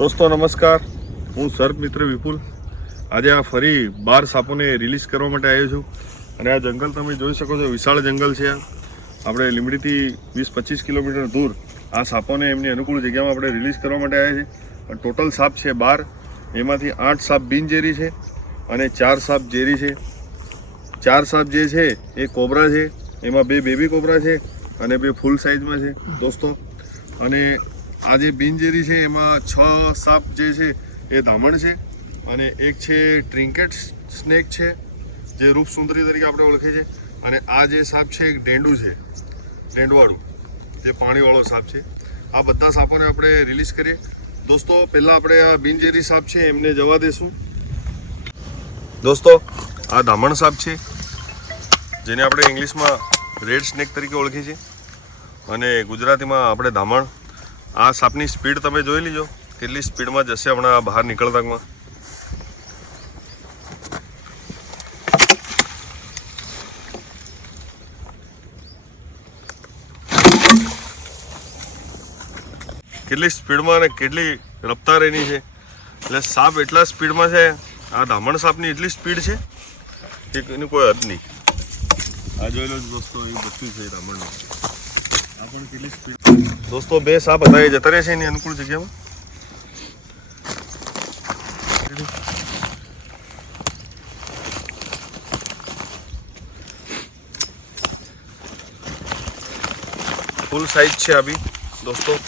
દોસ્તો, નમસ્કાર. હું સર્પ મિત્ર વિપુલ. આજે આ ફરી બાર સાપોને રિલીઝ કરવા માટે આવ્યો છું. અને આ જંગલ તમે જોઈ શકો છો, વિશાળ જંગલ છે આપણે લીમડીથી વીસ પચીસ કિલોમીટર દૂર આ સાપોને એમની અનુકૂળ જગ્યામાં આપણે રિલીઝ કરવા માટે આવ્યા છીએ. ટોટલ સાપ છે બાર. એમાંથી આઠ સાપ બિનઝેરી છે અને ચાર સાપ ઝેરી છે. ચાર સાપ જે છે, એ કોબરા છે. એમાં બે બેબી કોબરા છે અને બે ફૂલ સાઇઝમાં છે. દોસ્તો, અને આ જે બિનજેરી છે, એમાં છ સાપ જે છે એ ધામણ છે અને એક છે ટ્રિન્કેટ સ્નેક છે, જે રૂપ સુંદરી તરીકે આપણે ઓળખીએ છીએ. અને આ જે સાપ છે, એક ડેન્ડુ છે, ડેંડવાળું, જે પાણીવાળો સાપ છે. આ બધા સાપોને આપણે રિલીઝ કરીએ. દોસ્તો, પહેલાં આપણે આ બિનજેરી સાપ છે, એમને જવા દેશું. દોસ્તો, આ ધામણ સાપ છે, જેને આપણે ઇંગ્લિશમાં રેડ સ્નેક તરીકે ઓળખીએ છીએ. અને ગુજરાતીમાં આપણે ધામણ આ સાપની સ્પીડ તમે જોઈ લીજો. કેટલી સ્પીડમાં જશે હમણાં બહાર નીકળતામાં કેટલી સ્પીડમાં અને કેટલી રફતાર એની છે. એટલે સાપ એટલા સ્પીડમાં છે. આ ધામણ સાપની એટલી સ્પીડ છે કે એનું કોઈ હદ નહીં. આ જોઈ લો દોસ્તો, એ બધું છે ધામણનું આ પણ કેટલી સ્પીડ દોસ્તો, બે સાપ હતા, એ જતા રહે છે એની અનુકૂળ જગ્યામાં. ફૂલ સાઈઝ છે આ બી, દોસ્તો.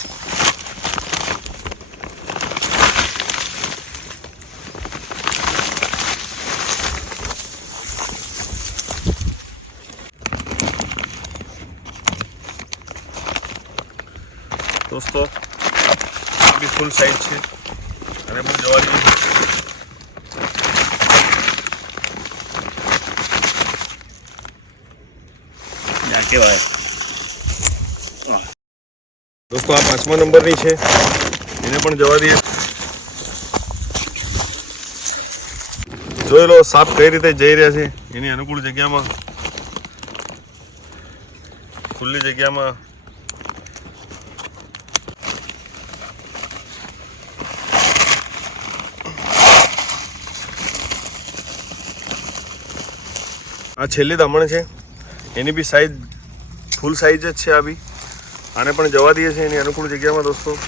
દોસ્તો આપણી ફૂલ સાઈઝ છે. અને બહુ જવા દઈએ આ કેવાય. દોસ્તો, આ પાંચમા નંબરની છે. એને પણ જવા દઈએ. જોઈ લો, સાપ કઈ રીતે જઈ રહ્યા છે. એની અનુકૂળ જગ્યામાં, ખુલ્લી જગ્યામાં આ છેલ્લી દામણ છે. એની બી સાઈઝ ફૂલ સાઈઝ જ છે આ બી. આને પણ જવા દઈએ છીએ એની અનુકૂળ જગ્યામાં દોસ્તો.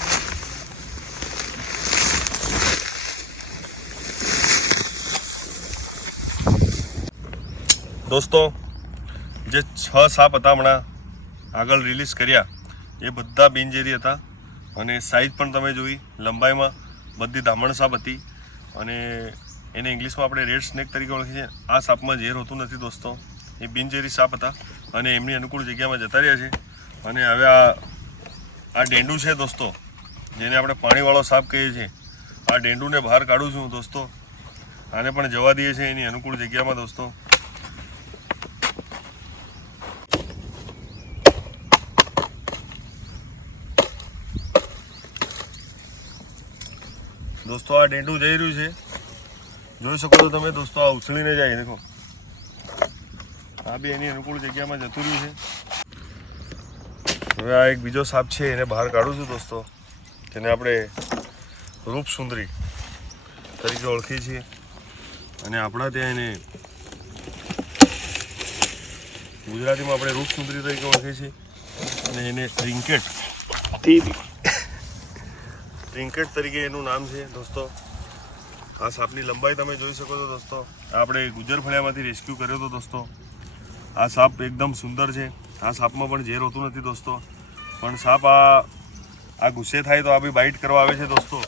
દોસ્તો, જે છ સાપ હતા હમણાં આગળ રિલીઝ કર્યા, એ બધા બિનજેરી હતા. અને સાઈઝ પણ તમે જોઈ, લંબાઈમાં બધી ધામણ સાપ હતી. અને એને ઇંગ્લિશમાં આપણે રેડ સ્નેક તરીકે ઓળખીએ છીએ. આ સાપમાં ઝેર હોતું નથી દોસ્તો. એ બિનઝેરી સાપ હતા અને એમની અનુકૂળ જગ્યામાં જતા રહ્યા છે. અને હવે આ આ ડેંડું છે દોસ્તો, જેને આપણે પાણીવાળો સાપ કહીએ છીએ. આ ડેન્ડુને બહાર કાઢું છું દોસ્તો. આને પણ જવા દઈએ છીએ એની અનુકૂળ જગ્યામાં દોસ્તો. દોસ્તો, આ ડેંડું જઈ રહ્યું છે. જોઈ શકો છો તમે દોસ્તો આ ઉછળીને જાય દેખો. આ બી એની અનુકૂળ જગ્યામાં જતું રહ્યું છે. હવે આ એક બીજો સાપ છે એને બહાર કાઢું છું દોસ્તો. જેને આપણે રૂપ સુંદરી તરીકે ઓળખીએ છીએ. અને આપણા ત્યાં એને ગુજરાતીમાં આપણે રૂપ સુંદરી તરીકે ઓળખીએ છીએ. અને એને ટ્રિન્કેટ ટ્રિન્કેટ તરીકે એનું નામ છે દોસ્તો. આ સાપની લંબાઈ તમે જોઈ શકો છો દોસ્તો. આપણે ગુજર ફળિયામાંથી રેસ્ક્યુ કર્યો હતો દોસ્તો. આ સાપ એકદમ સુંદર છે. આ સાપમાં પણ ઝેર હોતું નથી દોસ્તો. પણ સાપ આ આ ગુસ્સે થાય તો આ બી બાઇટ કરવા આવે છે દોસ્તો.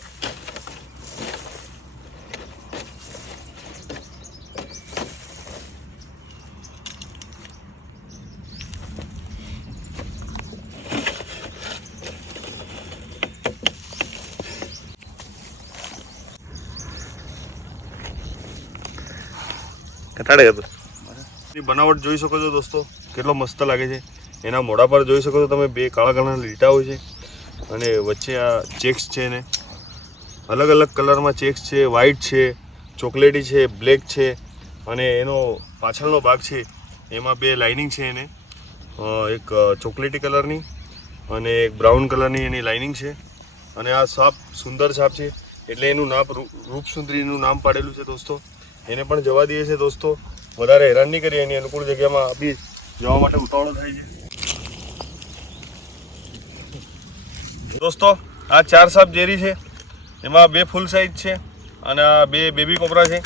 કતાડે હતું. બનાવટ જોઈ શકો છો દોસ્તો. કેટલો મસ્ત લાગે છે. એના મોઢા પર જોઈ શકો છો તમે બે કાળા કાળા લીટા હોય છે. અને વચ્ચે આ ચેક્સ છે એને અલગ અલગ કલરમાં ચેક્સ છે, વ્હાઇટ છે, ચોકલેટી છે, બ્લેક છે. અને એનો પાછળનો ભાગ છે, એમાં બે લાઇનિંગ છે એને. એક ચોકલેટી કલરની અને એક બ્રાઉન કલરની એની લાઇનિંગ છે. અને આ સાપ સુંદર સાપ છે. એટલે એનું નામ રૂ- રૂપસુંદરીનું નામ પાડેલું છે દોસ્તો. એને પણ જવા દઈએ છીએ દોસ્તો. વધારે હેરાન નહીં કરીએ, એની અનુકૂળ જગ્યામાં આપી જવા માટે ઉતાવળો થાય છે. દોસ્તો, આ ચાર સાપ ઝેરી છે. એમાં બે ફૂલ સાઇઝ છે અને આ બે બેબી કોબરા છે.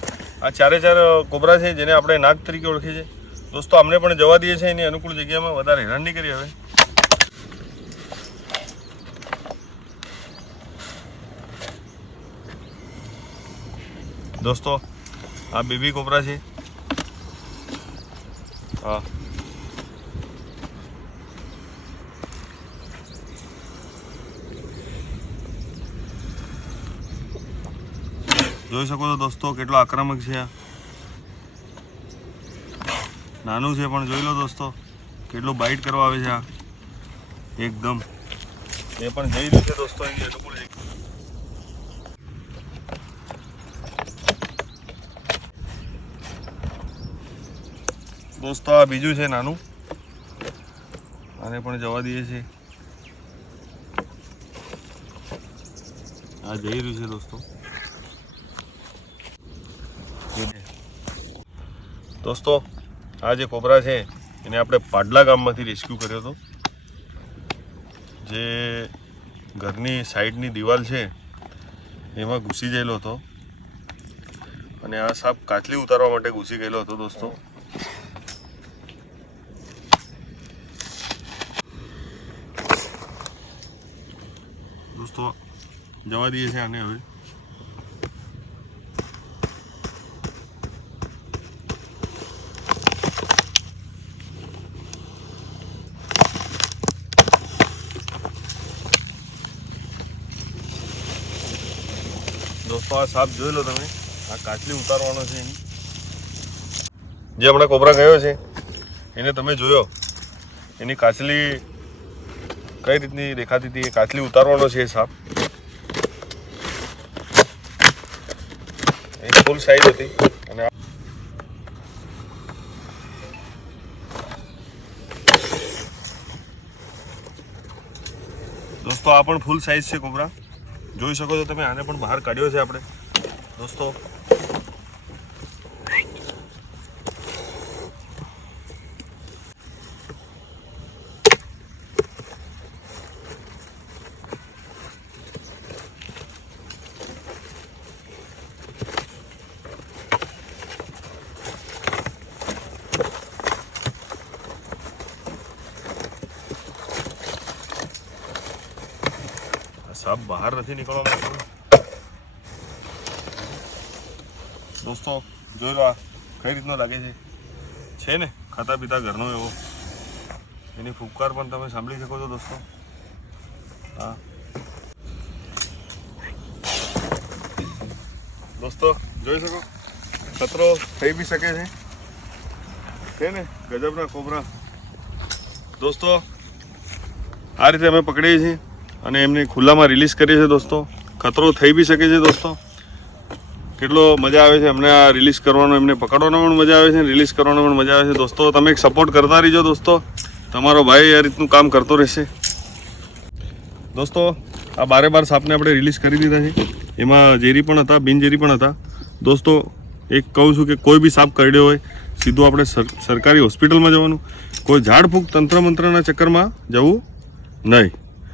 આ ચારે ચાર કોબરા છે જેને આપણે નાગ તરીકે ઓળખીએ છીએ. દોસ્તો, અમને પણ જવા દઈએ છે એની અનુકૂળ જગ્યામાં. વધારે હેરાન નહીં કરીએ હવે. દોસ્તો આ બેબી કોપરા છે. હા. જોઈ શકો છો દોસ્તો કેટલો આક્રમક છે આ. નાનું છે પણ જોઈ લો દોસ્તો, કેટલું બાઇટ કરવા આવે છે આ. એકદમ. એ પણ જઈ રહ્યું છે દોસ્તો એની અનુકૂળ દોસ્તો, આ બીજું છે નાનું. આને પણ જવા દઈએ છીએ. આ જઈ રહ્યું છે દોસ્તો. દોસ્તો, આ જે કોબરા છે, એને આપણે પાડલા ગામમાંથી રેસ્ક્યુ કર્યો હતો. જે ઘરની સાઈડની દિવાલ છે, એમાં ઘૂસી ગયેલો હતો. અને આ સાપ કાચલી ઉતારવા માટે ઘૂસી ગયેલો હતો દોસ્તો. દોસ્તો, જવા દઈએ છે આને હવે. દોસ્તો, આ સાપ જોઈ લો તમે. આ કાચલી ઉતારવાનો છે એની. જે હમણાં કોબરા ગયો છે, એને તમે જોયો. એની કાચલી કઈ રીતની દેખાતી હતી એ કાચલી ઉતારવાનો છે સાપ? એ ફૂલ સાઈઝ હતી. અને દોસ્તો, આ પણ ફૂલ સાઈઝ છે કોબરા. જોઈ શકો છો તમે, આને પણ બહાર કાઢ્યો છે આપણે. દોસ્તો સાપ બહાર નથી નીકળવા માંગતો દોસ્તો જોઈ લો કઈ રીતનો લાગે છે છે ને ખાતા પીતા ઘરનો એવો એની ફૂંકાર પણ તમે સાંભળી શકો છો દોસ્તો હા દોસ્તો જોઈ શકો ખતરો થઈ બી શકે છે છે ને ગજબના કોબરા દોસ્તો આ રીતે અમે પકડીએ છીએ અને એમને ખુલ્લામાં રિલીઝ કરીએ છીએ દોસ્તો. ખતરો થઈ બી શકે છે દોસ્તો. કેટલો મજા આવે છે અમને આ રિલીઝ કરવાનો, એમને પકડવાનો પણ મજા આવે છે રિલીઝ કરવાનો પણ મજા આવે છે. દોસ્તો, તમે સપોર્ટ કરતા રહીજો દોસ્તો. તમારો ભાઈ આ રીતનું કામ કરતો રહેશે. દોસ્તો, આ બારે બાર સાપને આપણે રિલીઝ કરી દીધા છે. એમાં ઝેરી પણ હતા બિનઝેરી પણ હતા. દોસ્તો, એક કહું છું કે કોઈ બી સાપ કરડ્યો હોય, સીધું આપણે સર- સરકારી હોસ્પિટલમાં જવાનું. કોઈ ઝાડ ફૂંક તંત્ર મંત્રના ચક્કરમાં જવું નહીં.